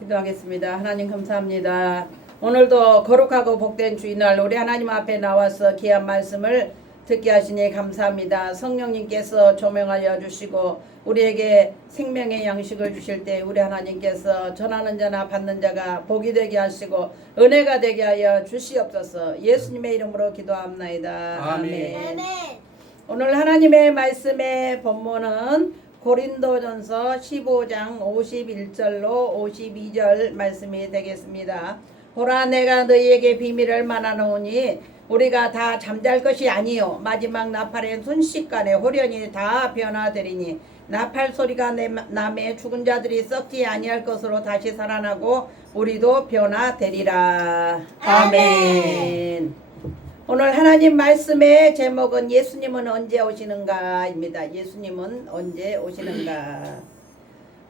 기도하겠습니다. 하나님 감사합니다. 오늘도 거룩하고 복된 주일날 우리 하나님 앞에 나와서 귀한 말씀을 듣게 하시니 감사합니다. 성령님께서 조명하여 주시고 우리에게 생명의 양식을 주실 때 우리 하나님께서 전하는 자나 받는 자가 복이 되게 하시고 은혜가 되게 하여 주시옵소서. 예수님의 이름으로 기도합나이다. 아멘. 오늘 하나님의 말씀의 본문은 고린도전서 15장 51절로 52절 말씀이 되겠습니다. 보라, 내가 너희에게 비밀을 말하노니 우리가 다 잠잘 것이 아니요 마지막 나팔의 순식간에 호련히 다 변화되리니 나팔 소리가 남에 죽은 자들이 썩지 아니할 것으로 다시 살아나고 우리도 변화되리라. 아멘. 오늘 하나님 말씀의 제목은 예수님은 언제 오시는가 입니다. 예수님은 언제 오시는가.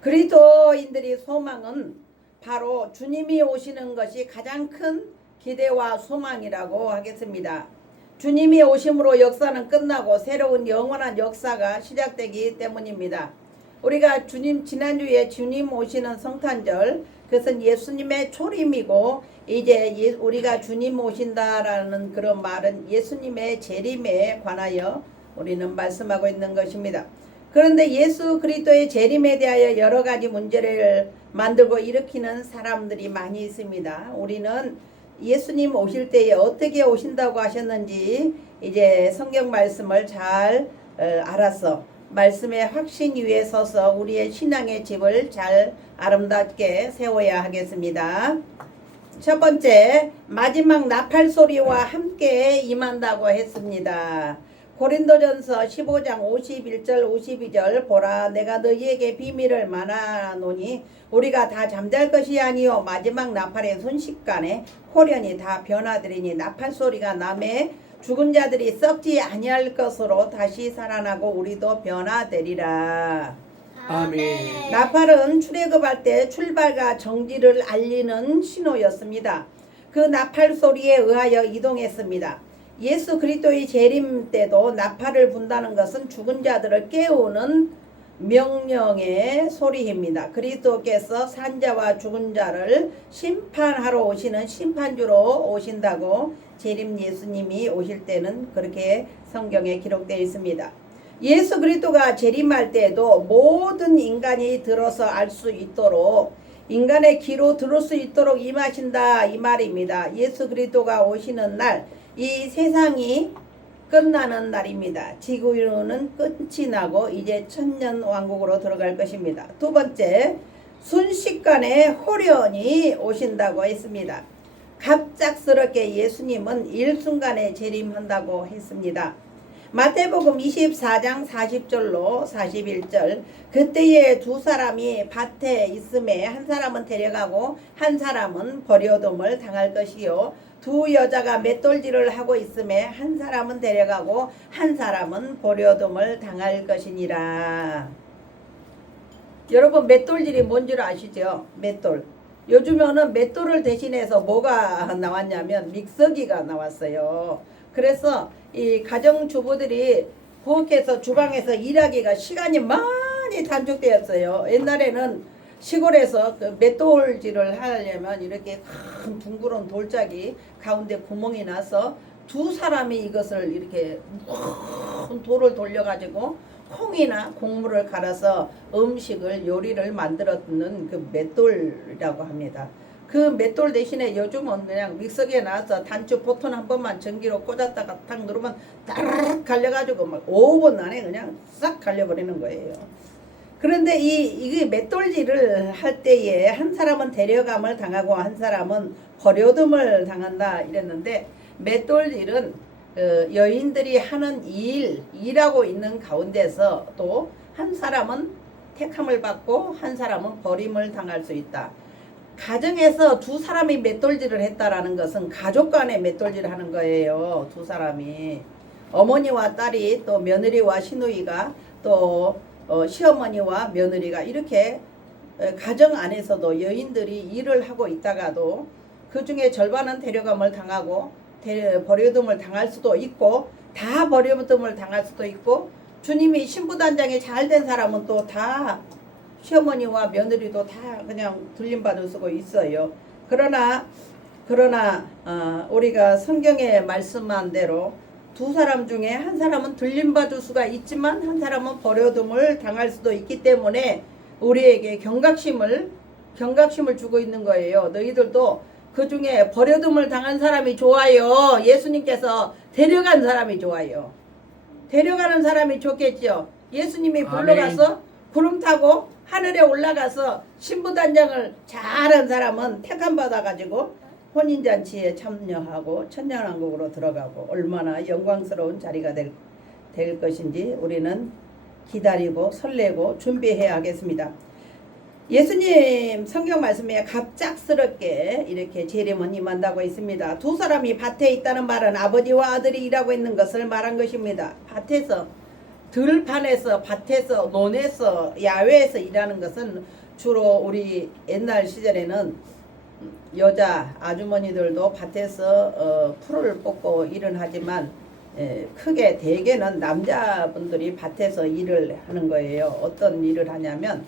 그리스도인들의 소망은 바로 주님이 오시는 것이 가장 큰 기대와 소망이라고 하겠습니다. 주님이 오심으로 역사는 끝나고 새로운 영원한 역사가 시작되기 때문입니다. 우리가 지난주에 주님 오시는 성탄절, 그것은 예수님의 초림이고 이제 우리가 주님 오신다라는 그런 말은 예수님의 재림에 관하여 우리는 말씀하고 있는 것입니다. 그런데 예수 그리스도의 재림에 대하여 여러 가지 문제를 만들고 일으키는 사람들이 많이 있습니다. 우리는 예수님 오실 때에 어떻게 오신다고 하셨는지 이제 성경 말씀을 잘 알아서 말씀의 확신 위에 서서 우리의 신앙의 집을 잘 아름답게 세워야 하겠습니다. 첫 번째, 마지막 나팔 소리와 함께 임한다고 했습니다. 고린도전서 15장 51절 52절 보라, 내가 너희에게 비밀을 말하노니 우리가 다 잠잘 것이 아니요 마지막 나팔의 순식간에 호련히 다 변화되리니 나팔 소리가 남에 죽은 자들이 썩지 아니할 것으로 다시 살아나고 우리도 변화되리라. 아멘. 나팔은 출애굽할 때 출발과 정지를 알리는 신호였습니다. 그 나팔 소리에 의하여 이동했습니다. 예수 그리스도의 재림 때도 나팔을 분다는 것은 죽은 자들을 깨우는 명령의 소리입니다. 그리스도께서 산자와 죽은 자를 심판하러 오시는 심판주로 오신다고 재림 예수님이 오실 때는 그렇게 성경에 기록되어 있습니다. 예수 그리스도가 재림할 때에도 모든 인간이 들어서 알 수 있도록 인간의 귀로 들을 수 있도록 임하신다 이 말입니다. 예수 그리스도가 오시는 날 이 세상이 끝나는 날입니다. 지구는 끝이 나고 이제 천년 왕국으로 들어갈 것입니다. 두 번째, 순식간에 호련히 오신다고 했습니다. 갑작스럽게 예수님은 일순간에 재림한다고 했습니다. 마태복음 24장 40절로 41절 그때에 두 사람이 밭에 있음에 한 사람은 데려가고 한 사람은 버려둠을 당할 것이요 두 여자가 맷돌질을 하고 있음에 한 사람은 데려가고 한 사람은 버려둠을 당할 것이니라. 여러분, 맷돌질이 뭔 줄 아시죠? 맷돌. 요즘에는 맷돌을 대신해서 뭐가 나왔냐면 믹서기가 나왔어요. 그래서 이 가정주부들이 부엌에서 주방에서 일하기가 시간이 많이 단축되었어요. 옛날에는 시골에서 그 맷돌질을 하려면 이렇게 큰 둥그런 돌짝이 가운데 구멍이 나서 두 사람이 이것을 이렇게 큰 돌을 돌려가지고 콩이나 곡물을 갈아서 음식을 요리를 만들었는 그 맷돌이라고 합니다. 그 맷돌 대신에 요즘은 그냥 믹서기에 나와서 단추 버튼 한 번만 전기로 꽂았다가 탁 누르면 따르륵 갈려가지고 막 5분 안에 그냥 싹 갈려버리는 거예요. 그런데 이게 맷돌질을 할 때에 한 사람은 데려감을 당하고 한 사람은 버려둠을 당한다 이랬는데 맷돌질은 여인들이 하는 일하고 있는 가운데서 또 한 사람은 택함을 받고 한 사람은 버림을 당할 수 있다. 가정에서 두 사람이 맷돌질을 했다라는 것은 가족 간에 맷돌질을 하는 거예요. 두 사람이 어머니와 딸이 또 며느리와 시누이가 또 시어머니와 며느리가 이렇게 가정 안에서도 여인들이 일을 하고 있다가도 그 중에 절반은 데려감을 당하고 버려둠을 당할 수도 있고 다 버려둠을 당할 수도 있고 주님이 신부단장이 잘 된 사람은 또 다 시어머니와 며느리도 다 그냥 들림받을 수가 있어요. 그러나 우리가 성경에 말씀한 대로 두 사람 중에 한 사람은 들림받을 수가 있지만 한 사람은 버려둠을 당할 수도 있기 때문에 우리에게 경각심을 주고 있는 거예요. 너희들도 그 중에 버려둠을 당한 사람이 좋아요. 예수님께서 데려간 사람이 좋아요. 데려가는 사람이 좋겠죠. 예수님이 불러가서 구름 타고 하늘에 올라가서 신부단장을 잘한 사람은 택함 받아가지고 혼인잔치에 참여하고 천년왕국으로 들어가고 얼마나 영광스러운 자리가 될 것인지 우리는 기다리고 설레고 준비해야 하겠습니다. 예수님 성경 말씀에 갑작스럽게 이렇게 재림은 임한다고 있습니다. 두 사람이 밭에 있다는 말은 아버지와 아들이 일하고 있는 것을 말한 것입니다. 밭에서, 들판에서, 밭에서, 논에서, 야외에서 일하는 것은 주로 우리 옛날 시절에는 여자 아주머니들도 밭에서 풀을 뽑고 일을 하지만 크게 대개는 남자분들이 밭에서 일을 하는 거예요. 어떤 일을 하냐면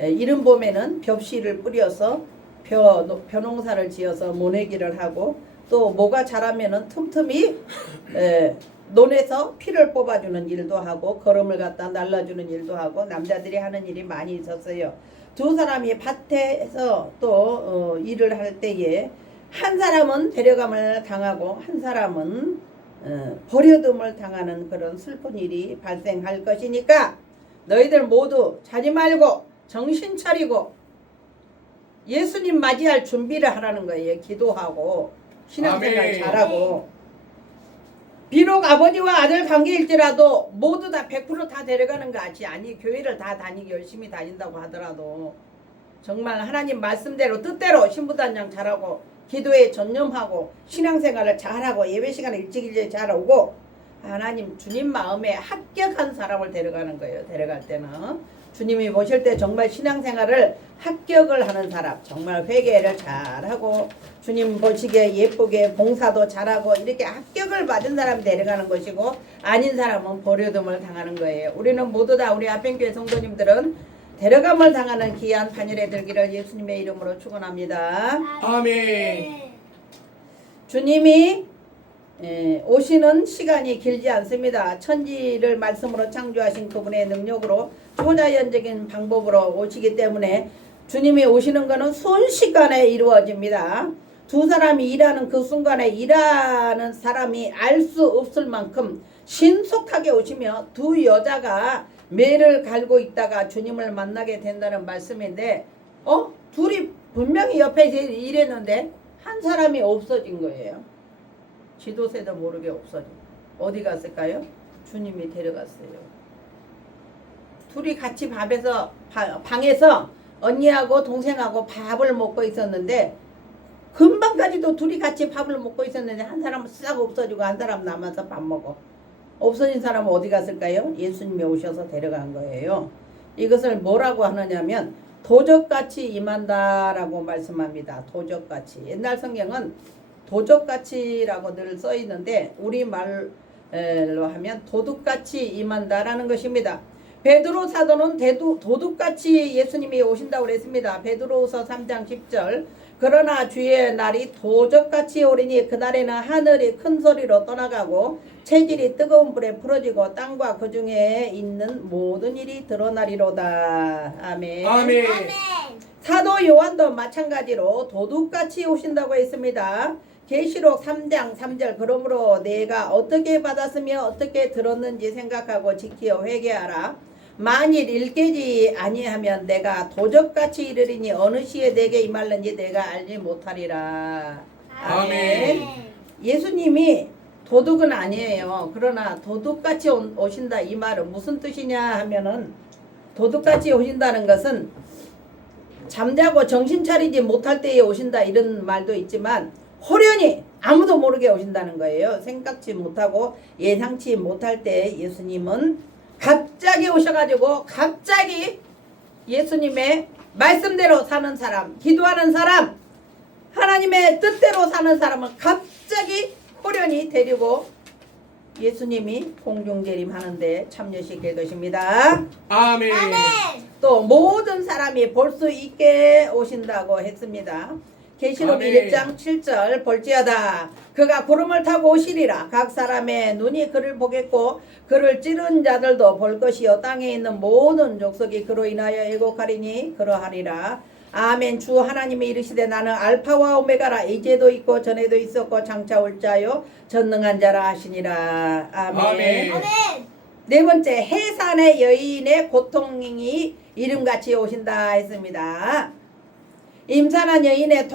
이른 봄에는 벽씨를 뿌려서 벼농사를 지어서 모내기를 하고 또 모가 자라면은 틈틈이 논에서 피를 뽑아주는 일도 하고 거름을 갖다 날라주는 일도 하고 남자들이 하는 일이 많이 있었어요. 두 사람이 밭에서 또 일을 할 때에 한 사람은 데려감을 당하고 한 사람은 버려둠을 당하는 그런 슬픈 일이 발생할 것이니까 너희들 모두 자지 말고 정신 차리고 예수님 맞이할 준비를 하라는 거예요. 기도하고 신앙생활 잘하고 비록 아버지와 아들 관계일지라도 모두 다 100% 데려가는 거 아니 교회를 다 다니기 열심히 다닌다고 하더라도 정말 하나님 말씀대로 뜻대로 신부단장 잘하고 기도에 전념하고 신앙생활을 잘하고 예배시간에 일찍 잘하고 하나님 주님 마음에 합격한 사람을 데려가는 거예요. 데려갈 때는 주님이 보실 때 정말 신앙생활을 합격을 하는 사람, 정말 회개를 잘하고 주님 보시기에 예쁘게 봉사도 잘하고 이렇게 합격을 받은 사람이 데려가는 것이고 아닌 사람은 버려둠을 당하는 거예요. 우리는 모두 다 우리 아펜교회 성도님들은 데려감을 당하는 귀한 판열에 들기를 예수님의 이름으로 축원합니다. 아멘. 주님이 오시는 시간이 길지 않습니다. 천지를 말씀으로 창조하신 그분의 능력으로 초자연적인 방법으로 오시기 때문에 주님이 오시는 것은 순식간에 이루어집니다. 두 사람이 일하는 그 순간에 일하는 사람이 알 수 없을 만큼 신속하게 오시며 두 여자가 매를 갈고 있다가 주님을 만나게 된다는 말씀인데 둘이 분명히 옆에 일했는데 한 사람이 없어진 거예요. 지도새도 모르게 없어진. 어디 갔을까요? 주님이 데려갔어요. 둘이 같이 방에서 언니하고 동생하고 밥을 먹고 있었는데 금방까지도 둘이 같이 밥을 먹고 있었는데 한 사람은 싹 없어지고 한 사람 남아서 밥 먹어. 없어진 사람은 어디 갔을까요? 예수님이 오셔서 데려간 거예요. 이것을 뭐라고 하느냐면 도적같이 임한다라고 말씀합니다. 도적같이. 옛날 성경은 도적같이라고 늘 써 있는데 우리말로 하면 도둑같이 임한다라는 것입니다. 베드로 사도는 도둑같이 예수님이 오신다고 그랬습니다. 베드로후서 3장 10절. 그러나 주의 날이 도적같이 오리니 그날에는 하늘이 큰 소리로 떠나가고 체질이 뜨거운 불에 풀어지고 땅과 그 중에 있는 모든 일이 드러나리로다. 아멘. 아멘. 사도 요한도 마찬가지로 도둑같이 오신다고 했습니다. 계시록 3장 3절. 그러므로 내가 어떻게 받았으며 어떻게 들었는지 생각하고 지키어 회개하라. 만일 일깨지 아니하면 내가 도적같이 이르리니 어느 시에 내게 임할는지 내가 알지 못하리라. 아멘. 예수님이 도둑은 아니에요. 그러나 도둑같이 오신다 이 말은 무슨 뜻이냐 하면은 도둑같이 오신다는 것은 잠자고 정신 차리지 못할 때에 오신다 이런 말도 있지만 호련히 아무도 모르게 오신다는 거예요. 생각지 못하고 예상치 못할 때 예수님은 갑자기 오셔가지고 갑자기 예수님의 말씀대로 사는 사람, 기도하는 사람, 하나님의 뜻대로 사는 사람을 갑자기 호련히 데리고 예수님이 공중재림하는데 참여시킬 것입니다. 아멘. 아멘. 또 모든 사람이 볼 수 있게 오신다고 했습니다. 계시록 아멘. 1장 7절 볼지어다 그가 구름을 타고 오시리라 각 사람의 눈이 그를 보겠고 그를 찌른 자들도 볼 것이요 땅에 있는 모든 족속이 그로 인하여 애곡하리니 그러하리라. 아멘. 주 하나님이 이르시되 나는 알파와 오메가라 이제도 있고 전에도 있었고 장차 올 자요 전능한 자라 하시니라. 아멘. 아멘. 아멘. 네 번째 해산의 여인의 고통이 이름같이 오신다 했습니다. 임산한 여인의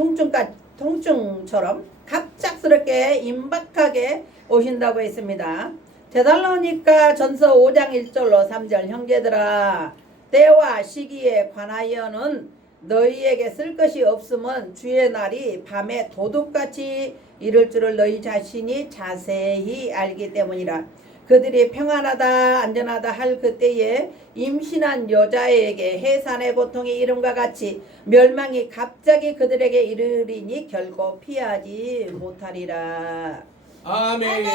통증처럼 갑작스럽게 임박하게 오신다고 했습니다. 데살로니가 전서 5장 1절로 3절 형제들아 때와 시기에 관하여는 너희에게 쓸 것이 없음은 주의 날이 밤에 도둑같이 이를 줄을 너희 자신이 자세히 알기 때문이라. 그들이 평안하다 안전하다 할 그때에 임신한 여자에게 해산의 고통이 이름과 같이 멸망이 갑자기 그들에게 이르리니 결코 피하지 못하리라. 아멘.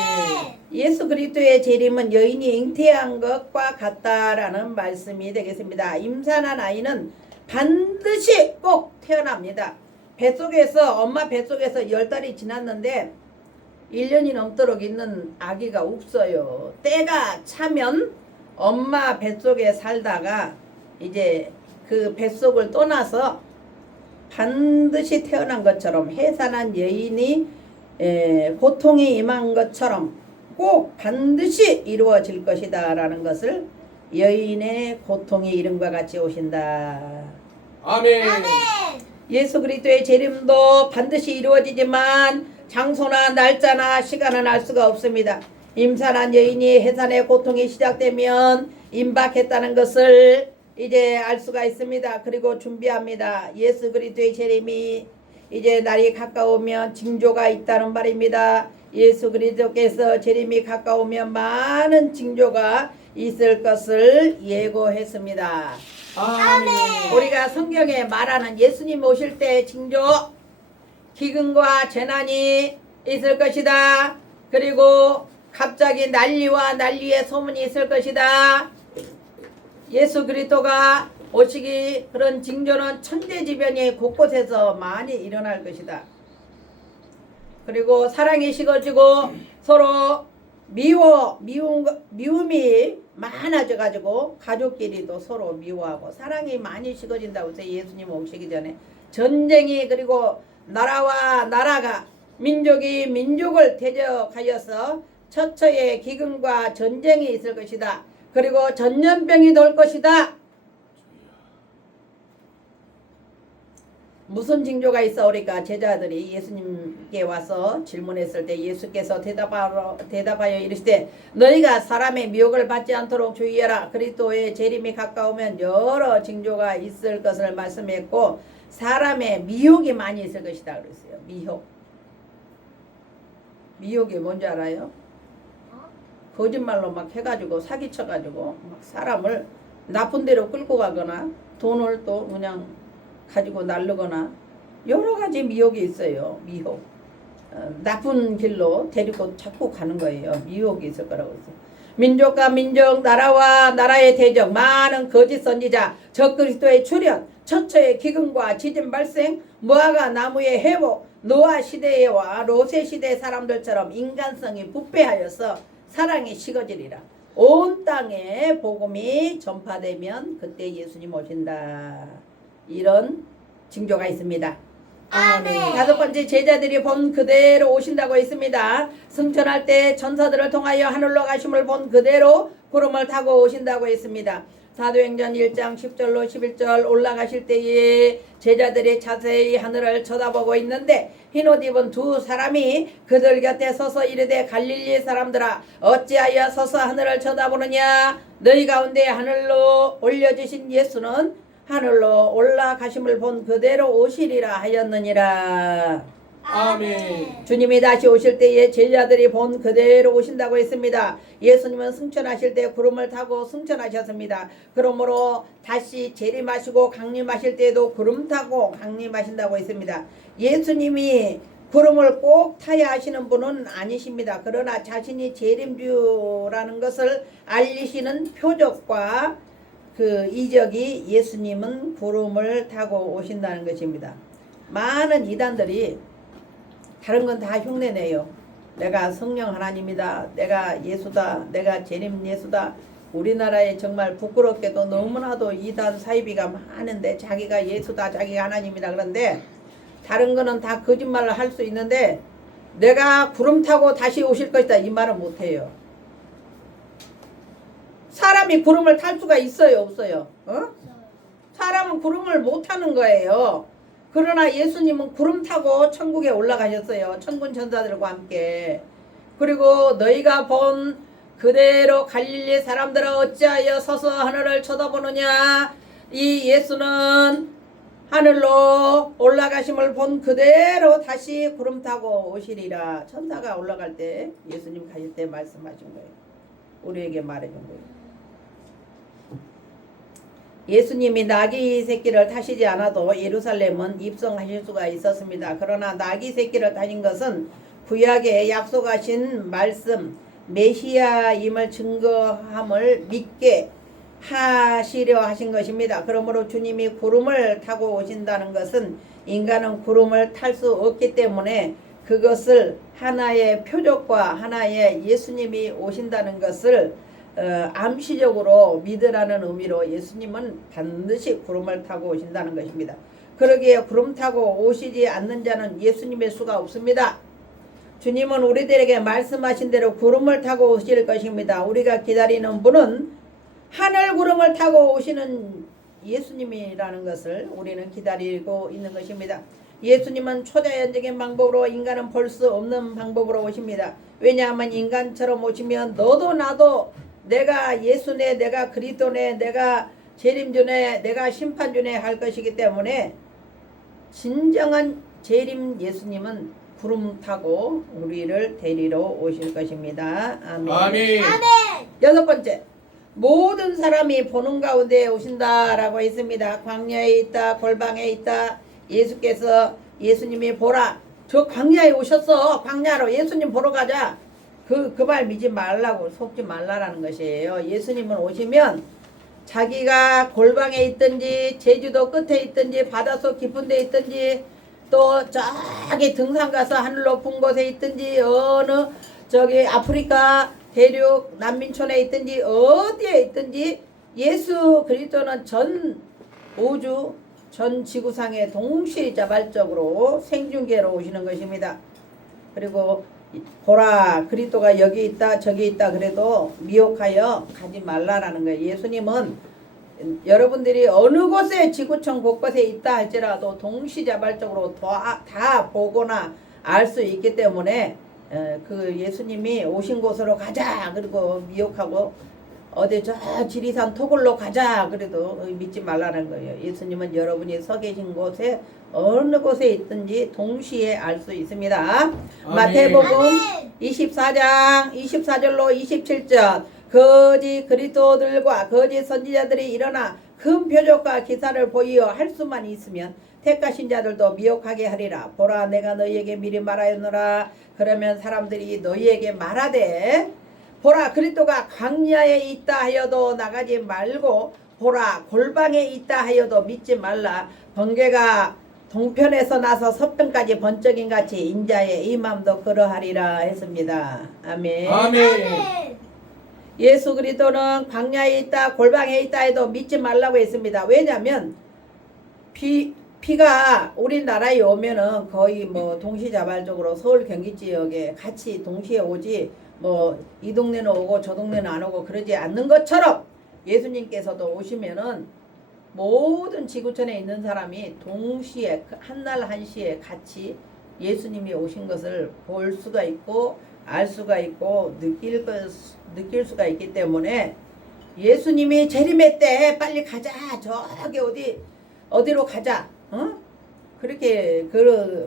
예수 그리스도의 재림은 여인이 잉태한 것과 같다라는 말씀이 되겠습니다. 임산한 아이는 반드시 꼭 태어납니다. 뱃속에서 엄마 뱃속에서 10달이 지났는데 1년이 넘도록 있는 아기가 없어요. 때가 차면 엄마 뱃속에 살다가 이제 그 뱃속을 떠나서 반드시 태어난 것처럼 해산한 여인이 고통이 임한 것처럼 꼭 반드시 이루어질 것이다 라는 것을 여인의 고통이 이름과 같이 오신다. 아멘. 예수 그리스도의 재림도 반드시 이루어지지만 장소나 날짜나 시간은 알 수가 없습니다. 임산한 여인이 해산의 고통이 시작되면 임박했다는 것을 이제 알 수가 있습니다. 그리고 준비합니다. 예수 그리스도의 재림이 이제 날이 가까우면 징조가 있다는 말입니다. 예수 그리스도께서 재림이 가까우면 많은 징조가 있을 것을 예고했습니다. 아멘. 우리가 성경에 말하는 예수님 오실 때 징조 기근과 재난이 있을 것이다. 그리고 갑자기 난리와 난리의 소문이 있을 것이다. 예수 그리스도가 오시기 그런 징조는 천재지변이 곳곳에서 많이 일어날 것이다. 그리고 사랑이 식어지고 서로 미움이 많아져 가지고 가족끼리도 서로 미워하고 사랑이 많이 식어진다고 해서 예수님 오시기 전에 전쟁이 그리고 나라와 나라가 민족이 민족을 대적하여서 처처의 기근과 전쟁이 있을 것이다. 그리고 전염병이 돌 것이다. 무슨 징조가 있어오리까? 제자들이 예수님께 와서 질문했을 때 예수께서 대답하여 이르시되 너희가 사람의 미혹을 받지 않도록 주의하라. 그리스도의 재림이 가까우면 여러 징조가 있을 것을 말씀했고 사람의 미혹이 많이 있을 것이다 그랬어요. 미혹이 뭔지 알아요? 거짓말로 막 해가지고 사기쳐가지고 막 사람을 나쁜 데로 끌고 가거나 돈을 또 그냥 가지고 날르거나 여러 가지 미혹이 있어요. 미혹. 나쁜 길로 데리고 자꾸 가는 거예요. 미혹이 있을 거라고 했어요. 민족과 민족, 나라와 나라의 대적, 많은 거짓 선지자, 적그리스도의 출현, 처처의 기근과 지진 발생, 무화과 나무의 회복, 노아 시대와 로세 시대 사람들처럼 인간성이 부패하여서 사랑이 식어지리라. 온 땅에 복음이 전파되면 그때 예수님 오신다. 이런 징조가 있습니다. 아멘. 다섯 번째 제자들이 본 그대로 오신다고 했습니다. 승천할 때 천사들을 통하여 하늘로 가심을 본 그대로 구름을 타고 오신다고 했습니다. 사도행전 1장 10절로 11절 올라가실 때에 제자들이 자세히 하늘을 쳐다보고 있는데 흰옷 입은 두 사람이 그들 곁에 서서 이르되 갈릴리 사람들아 어찌하여 서서 하늘을 쳐다보느냐. 너희 가운데 하늘로 올려주신 예수는 하늘로 올라가심을 본 그대로 오시리라 하였느니라. 아멘. 주님이 다시 오실 때에 제자들이 본 그대로 오신다고 했습니다. 예수님은 승천하실 때 구름을 타고 승천하셨습니다. 그러므로 다시 재림하시고 강림하실 때에도 구름 타고 강림하신다고 했습니다. 예수님이 구름을 꼭 타야 하시는 분은 아니십니다. 그러나 자신이 재림주라는 것을 알리시는 표적과 그 이적이 예수님은 구름을 타고 오신다는 것입니다. 많은 이단들이 다른 건 다 흉내내요. 내가 성령 하나님이다. 내가 예수다. 내가 재림 예수다. 우리나라에 정말 부끄럽게도 너무나도 이단 사이비가 많은데 자기가 예수다. 자기가 하나님이다. 그런데 다른 거는 다 거짓말을 할 수 있는데 내가 구름 타고 다시 오실 것이다. 이 말은 못해요. 사람이 구름을 탈 수가 있어요? 없어요? 사람은 구름을 못 타는 거예요. 그러나 예수님은 구름 타고 천국에 올라가셨어요. 천군 천사들과 함께. 그리고 너희가 본 그대로 갈릴리 사람들아 어찌하여 서서 하늘을 쳐다보느냐. 이 예수는 하늘로 올라가심을 본 그대로 다시 구름 타고 오시리라. 천사가 올라갈 때 예수님 가실 때 말씀하신 거예요. 우리에게 말해준 거예요. 예수님이 나귀 새끼를 타시지 않아도 예루살렘은 입성하실 수가 있었습니다. 그러나 나귀 새끼를 타신 것은 구약에 약속하신 말씀 메시아임을 증거함을 믿게 하시려 하신 것입니다. 그러므로 주님이 구름을 타고 오신다는 것은 인간은 구름을 탈 수 없기 때문에 그것을 하나의 표적과 하나의 예수님이 오신다는 것을 암시적으로 믿으라는 의미로 예수님은 반드시 구름을 타고 오신다는 것입니다. 그러기에 구름 타고 오시지 않는 자는 예수님의 수가 없습니다. 주님은 우리들에게 말씀하신 대로 구름을 타고 오실 것입니다. 우리가 기다리는 분은 하늘 구름을 타고 오시는 예수님이라는 것을 우리는 기다리고 있는 것입니다. 예수님은 초자연적인 방법으로 인간은 볼 수 없는 방법으로 오십니다. 왜냐하면 인간처럼 오시면 너도 나도 내가 예수네, 내가 그리스도네, 내가 재림주네, 내가 심판주네 할 것이기 때문에 진정한 재림 예수님은 구름 타고 우리를 데리러 오실 것입니다. 아멘. 아멘. 여섯 번째, 모든 사람이 보는 가운데 오신다라고 했습니다. 광야에 있다, 골방에 있다. 예수님이 보라. 저 광야에 오셨어. 광야로 예수님 보러 가자. 그 말 믿지 말라고, 속지 말라라는 것이에요. 예수님은 오시면 자기가 골방에 있든지 제주도 끝에 있든지 바닷속 깊은 데 있든지 또 저기 등산 가서 하늘 높은 곳에 있든지 어느 저기 아프리카 대륙 난민촌에 있든지 어디에 있든지 예수 그리스도는 전 우주 전 지구상에 동시자발적으로 생중계로 오시는 것입니다. 그리고 보라 그리스도가 여기 있다 저기 있다 그래도 미혹하여 가지 말라라는 거예요. 예수님은 여러분들이 어느 곳에 지구촌 곳곳에 있다 할지라도 동시자발적으로 다 보거나 알 수 있기 때문에 그 예수님이 오신 곳으로 가자 그리고 미혹하고 어디 저 지리산 토굴로 가자 그래도 믿지 말라는 거예요. 예수님은 여러분이 서 계신 곳에 어느 곳에 있든지 동시에 알 수 있습니다. 마태복음 24장 24절로 27절 거짓 그리스도들과 거짓 선지자들이 일어나 큰 표적과 기사를 보이어 할 수만 있으면 택하신 자들도 미혹하게 하리라. 보라 내가 너희에게 미리 말하였노라. 그러면 사람들이 너희에게 말하되 보라 그리스도가 광야에 있다 하여도 나가지 말고 보라 골방에 있다 하여도 믿지 말라. 번개가 동편에서 나서 서편까지 번쩍인 같이 인자의 임함도 그러하리라 했습니다. 아멘. 아멘. 예수 그리스도는 광야에 있다 골방에 있다 해도 믿지 말라고 했습니다. 왜냐하면 비가 우리나라에 오면은 거의 뭐 동시자발적으로 서울 경기 지역에 같이 동시에 오지 뭐 이 동네는 오고 저 동네는 안 오고 그러지 않는 것처럼 예수님께서도 오시면은 모든 지구촌에 있는 사람이 동시에 한날 한시에 같이 예수님이 오신 것을 볼 수가 있고 알 수가 있고 느낄 수가 있기 때문에 예수님이 재림의 때 빨리 가자 저기 어디로 가자 그렇게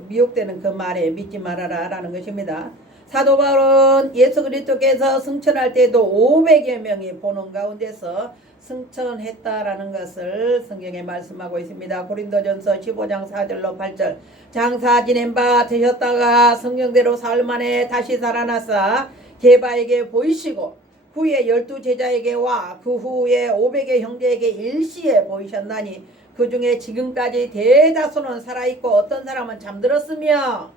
미혹되는 그 말에 믿지 말아라 라는 것입니다. 사도 바울은 예수 그리스도께서 승천할 때도 500여 명이 보는 가운데서 승천했다라는 것을 성경에 말씀하고 있습니다. 고린도전서 15장 4절로 8절 장사 지낸 바 되셨다가 성경대로 사흘 만에 다시 살아나사 게바에게 보이시고 후에 12제자에게와 그 후에 500의 형제에게 일시에 보이셨나니 그 중에 지금까지 대다수는 살아있고 어떤 사람은 잠들었으며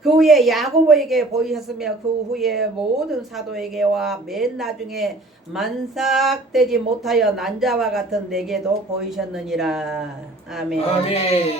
그 후에 야고보에게 보이셨으며 그 후에 모든 사도에게와 맨 나중에 만삭되지 못하여 난자와 같은 내게도 보이셨느니라. 아멘. 아멘.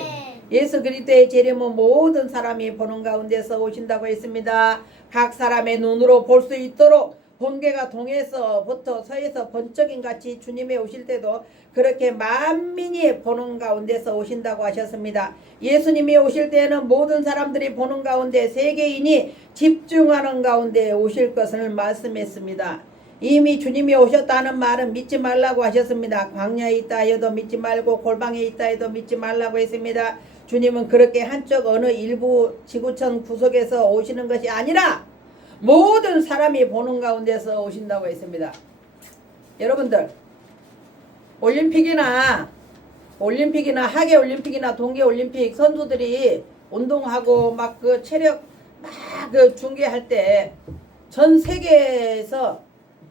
예수 그리스도의 재림은 모든 사람이 보는 가운데서 오신다고 했습니다. 각 사람의 눈으로 볼 수 있도록 번개가 동에서부터 서에서 번쩍인 같이 주님의 오실 때도 그렇게 만민이 보는 가운데서 오신다고 하셨습니다. 예수님이 오실 때에는 모든 사람들이 보는 가운데 세계인이 집중하는 가운데 오실 것을 말씀했습니다. 이미 주님이 오셨다는 말은 믿지 말라고 하셨습니다. 광야에 있다 해도 믿지 말고 골방에 있다 해도 믿지 말라고 했습니다. 주님은 그렇게 한쪽 어느 일부 지구촌 구석에서 오시는 것이 아니라 모든 사람이 보는 가운데서 오신다고 했습니다. 여러분들 올림픽이나 하계올림픽이나 동계올림픽 선수들이 운동하고 막 그 체력 막 그 중계할 때 전 세계에서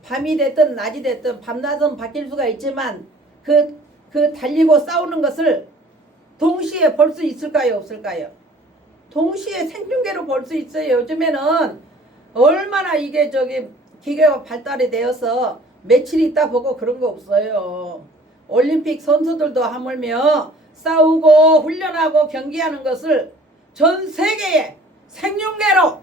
밤이 됐든 낮이 됐든 밤낮은 바뀔 수가 있지만 그 달리고 싸우는 것을 동시에 볼 수 있을까요? 없을까요? 동시에 생중계로 볼 수 있어요. 요즘에는 얼마나 이게 기계가 발달이 되어서 며칠 있다 보고 그런 거 없어요. 올림픽 선수들도 하물며 싸우고 훈련하고 경기하는 것을 전 세계에 생중계로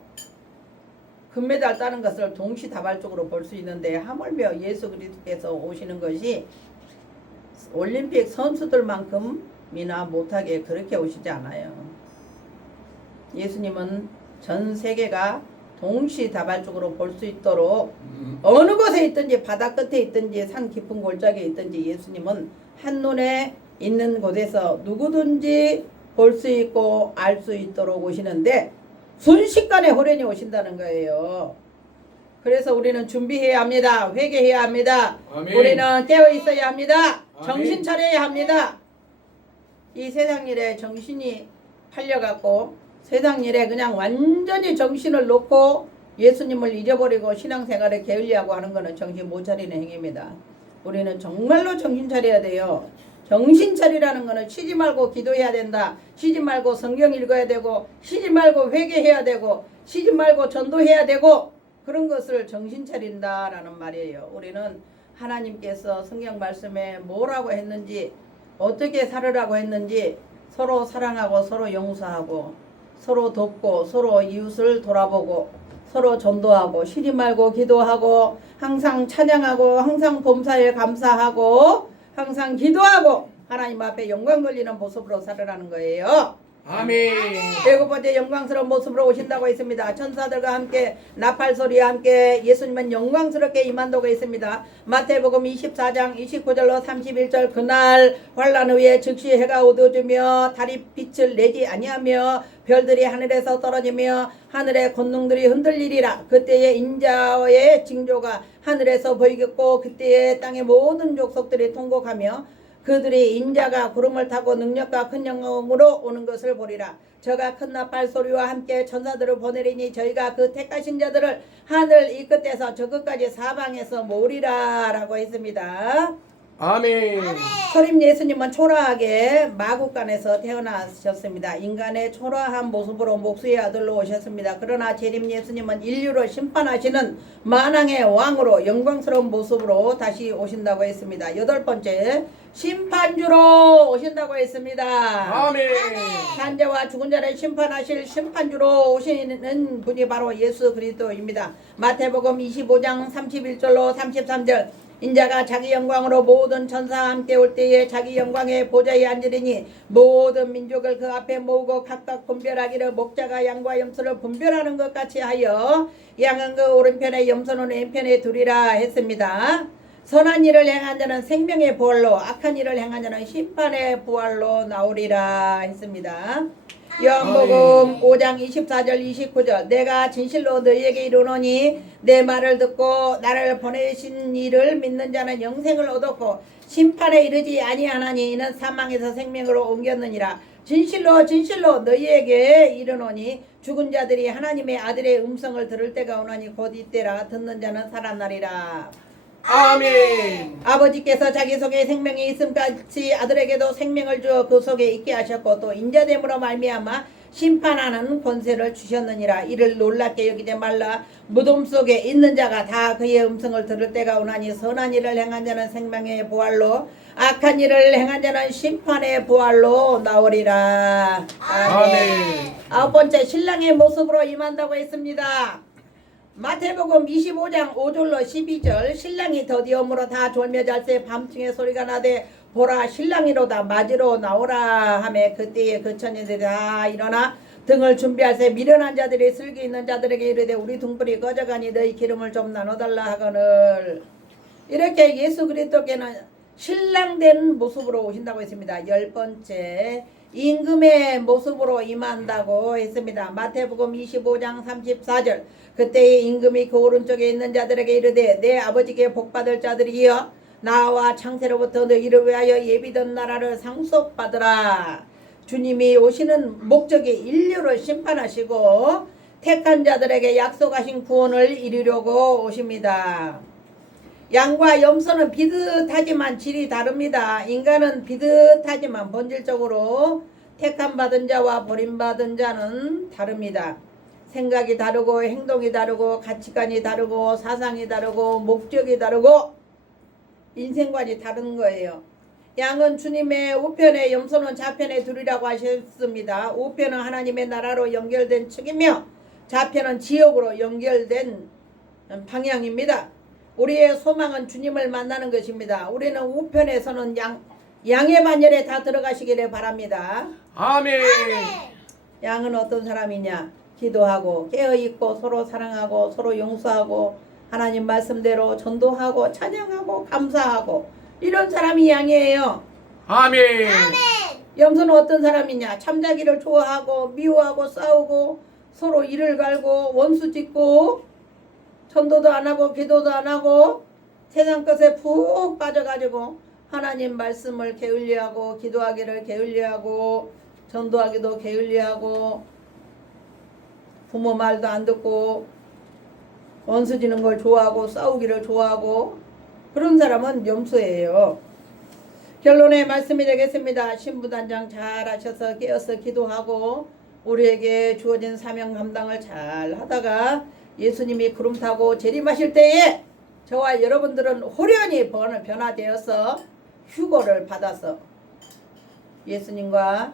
금메달 따는 것을 동시다발적으로 볼 수 있는데 하물며 예수 그리스도께서 오시는 것이 올림픽 선수들만큼이나 못하게 그렇게 오시지 않아요. 예수님은 전 세계가 동시다발적으로 볼 수 있도록 어느 곳에 있든지 바다 끝에 있든지 산 깊은 골짜기에 있든지 예수님은 한눈에 있는 곳에서 누구든지 볼 수 있고 알 수 있도록 오시는데 순식간에 호련히 오신다는 거예요. 그래서 우리는 준비해야 합니다. 회개해야 합니다. 아멘. 우리는 깨어 있어야 합니다. 아멘. 정신 차려야 합니다. 이 세상 일에 정신이 팔려갖고 세상 일에 그냥 완전히 정신을 놓고 예수님을 잊어버리고 신앙생활에 게을리하고 하는 것은 정신 못 차리는 행위입니다. 우리는 정말로 정신 차려야 돼요. 정신 차리라는 것은 쉬지 말고 기도해야 된다. 쉬지 말고 성경 읽어야 되고 쉬지 말고 회개해야 되고 쉬지 말고 전도해야 되고 그런 것을 정신 차린다라는 말이에요. 우리는 하나님께서 성경 말씀에 뭐라고 했는지 어떻게 살으라고 했는지 서로 사랑하고 서로 용서하고 서로 돕고 서로 이웃을 돌아보고 서로 전도하고 쉬지 말고 기도하고 항상 찬양하고 항상 범사에 감사하고 항상 기도하고 하나님 앞에 영광 돌리는 모습으로 살으라는 거예요. 아멘. 7번째 영광스러운 모습으로 오신다고 했습니다. 천사들과 함께 나팔소리와 함께 예수님은 영광스럽게 임한다고 했습니다. 마태복음 24장 29절로 31절 그날 환란 후에 즉시 해가 어두워지며 달이 빛을 내지 아니하며 별들이 하늘에서 떨어지며 하늘의 권능들이 흔들리리라. 그때에 인자의 징조가 하늘에서 보이겠고 그때에 땅의 모든 족속들이 통곡하며 그들이 인자가 구름을 타고 능력과 큰 영광으로 오는 것을 보리라. 저가 큰 나팔 소리와 함께 천사들을 보내리니 저희가 그 택하신 자들을 하늘 이 끝에서 저 끝까지 사방에서 모으리라 라고 했습니다. 아멘. 소림 예수님은 초라하게 마국간에서 태어나셨습니다. 인간의 초라한 모습으로 목수의 아들로 오셨습니다. 그러나 재림 예수님은 인류를 심판하시는 만왕의 왕으로 영광스러운 모습으로 다시 오신다고 했습니다. 8번째 심판주로 오신다고 했습니다. 아멘. 산자와 죽은 자를 심판하실 심판주로 오시는 분이 바로 예수 그리스도입니다. 마태복음 25장 31절로 33절 인자가 자기 영광으로 모든 천사와 함께 올 때에 자기 영광의 보좌에 앉으리니 모든 민족을 그 앞에 모으고 각각 분별하기를 목자가 양과 염소를 분별하는 것 같이 하여 양은 그 오른편에 염소는 왼편에 두리라 했습니다. 선한 일을 행한 자는 생명의 부활로 악한 일을 행한 자는 심판의 부활로 나오리라 했습니다. 요한복음 5장 24절 29절 내가 진실로 너희에게 이르노니 내 말을 듣고 나를 보내신 이를 믿는 자는 영생을 얻었고 심판에 이르지 아니하나니 이는 사망에서 생명으로 옮겼느니라. 진실로 진실로 너희에게 이르노니 죽은 자들이 하나님의 아들의 음성을 들을 때가 오나니 곧 이때라. 듣는 자는 살아나리라. 아멘. 아버지께서 자기 속에 생명이 있음같이 아들에게도 생명을 주어 그 속에 있게 하셨고 또 인자됨으로 말미암아 심판하는 권세를 주셨느니라. 이를 놀랍게 여기지 말라. 무덤 속에 있는 자가 다 그의 음성을 들을 때가 오나니 선한 일을 행한 자는 생명의 부활로 악한 일을 행한 자는 심판의 부활로 나오리라. 아멘. 아홉 번째, 신랑의 모습으로 임한다고 했습니다. 마태복음 25장 5절로 12절. 신랑이 더디어 물어 다 졸며 잘새 밤중에 소리가 나되 보라 신랑이로다 맞으러 나오라 하매 그때에 그 처녀들이 다 일어나 등을 준비할새 미련한 자들이 슬기 있는 자들에게 이르되 우리 등불이 꺼져가니 너희 기름을 좀 나눠달라 하거늘. 이렇게 예수 그리스도께는 신랑된 모습으로 오신다고 했습니다. 열 번째, 임금의 모습으로 임한다고 했습니다. 마태복음 25장 34절. 그때의 임금이 그 오른쪽에 있는 자들에게 이르되 내 아버지께 복받을 자들이여 나와 창세로부터 너희를 위하여 예비된 나라를 상속받으라. 주님이 오시는 목적이 인류를 심판하시고 택한 자들에게 약속하신 구원을 이루려고 오십니다. 양과 염소는 비슷하지만 질이 다릅니다. 인간은 비슷하지만 본질적으로 택함 받은 자와 버림받은 자는 다릅니다. 생각이 다르고 행동이 다르고 가치관이 다르고 사상이 다르고 목적이 다르고 인생관이 다른 거예요. 양은 주님의 우편에 염소는 좌편에 두리라고 하셨습니다. 우편은 하나님의 나라로 연결된 측이며 좌편은 지역으로 연결된 방향입니다. 우리의 소망은 주님을 만나는 것입니다. 우리는 우편에서는 양의 반열에 다 들어가시기를 바랍니다. 아멘. 양은 어떤 사람이냐? 기도하고 깨어있고 서로 사랑하고 서로 용서하고 하나님 말씀대로 전도하고 찬양하고 감사하고 이런 사람이 양이에요. 아멘. 염소는 어떤 사람이냐? 참자기를 좋아하고 미워하고 싸우고 서로 이를 갈고 원수 짓고 전도도 안 하고 기도도 안 하고 세상 것에 푹 빠져가지고 하나님 말씀을 게을리하고 기도하기를 게을리하고 전도하기도 게을리하고 부모 말도 안 듣고 원수 지는 걸 좋아하고 싸우기를 좋아하고 그런 사람은 염소예요. 결론의 말씀이 되겠습니다. 신부단장 잘 하셔서 깨어서 기도하고 우리에게 주어진 사명 감당을 잘 하다가 예수님이 구름 타고 재림하실 때에 저와 여러분들은 호련히 변화되어서 휴거를 받아서 예수님과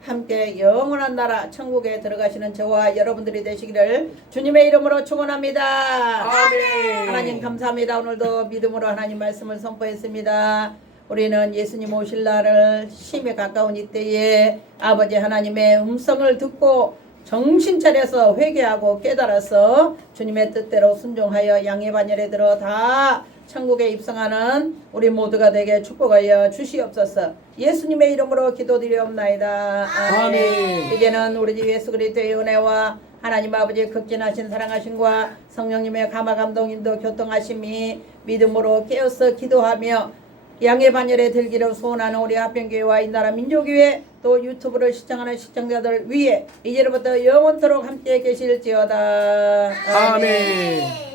함께 영원한 나라 천국에 들어가시는 저와 여러분들이 되시기를 주님의 이름으로 축원합니다. 아멘. 하나님 감사합니다. 오늘도 믿음으로 하나님 말씀을 선포했습니다. 우리는 예수님 오실 날을 심히 가까운 이때에 아버지 하나님의 음성을 듣고 정신 차려서 회개하고 깨달아서 주님의 뜻대로 순종하여 양의 반열에 들어 다 천국에 입성하는 우리 모두가 되게 축복하여 주시옵소서. 예수님의 이름으로 기도드리옵나이다. 아멘. 이제는 우리 주 예수 그리스도의 은혜와 하나님 아버지의 극진하신 사랑하심과 성령님의 감화 감동 인도 교통하심이 믿음으로 깨어서 기도하며 양의 반열에 들기를 소원하는 우리 합평교회와 인나라 민족교회 또 유튜브를 시청하는 시청자들 위해 이제부터 영원토록 함께 계실지어다. 아멘.